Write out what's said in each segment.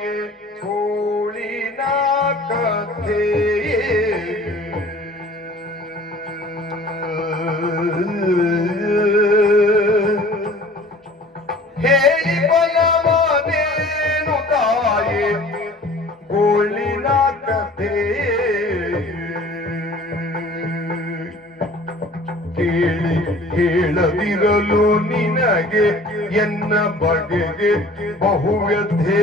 ना थे ಕೇಳಿ बगे ನಿನಗೆ ಎನ್ನ ಬಗೆಗೆ ಬಹುವ್ಯಥೆ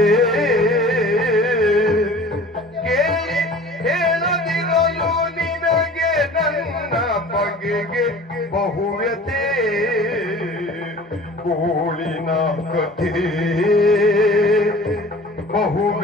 ते कथे बहूव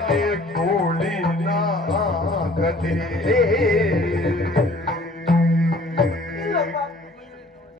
गो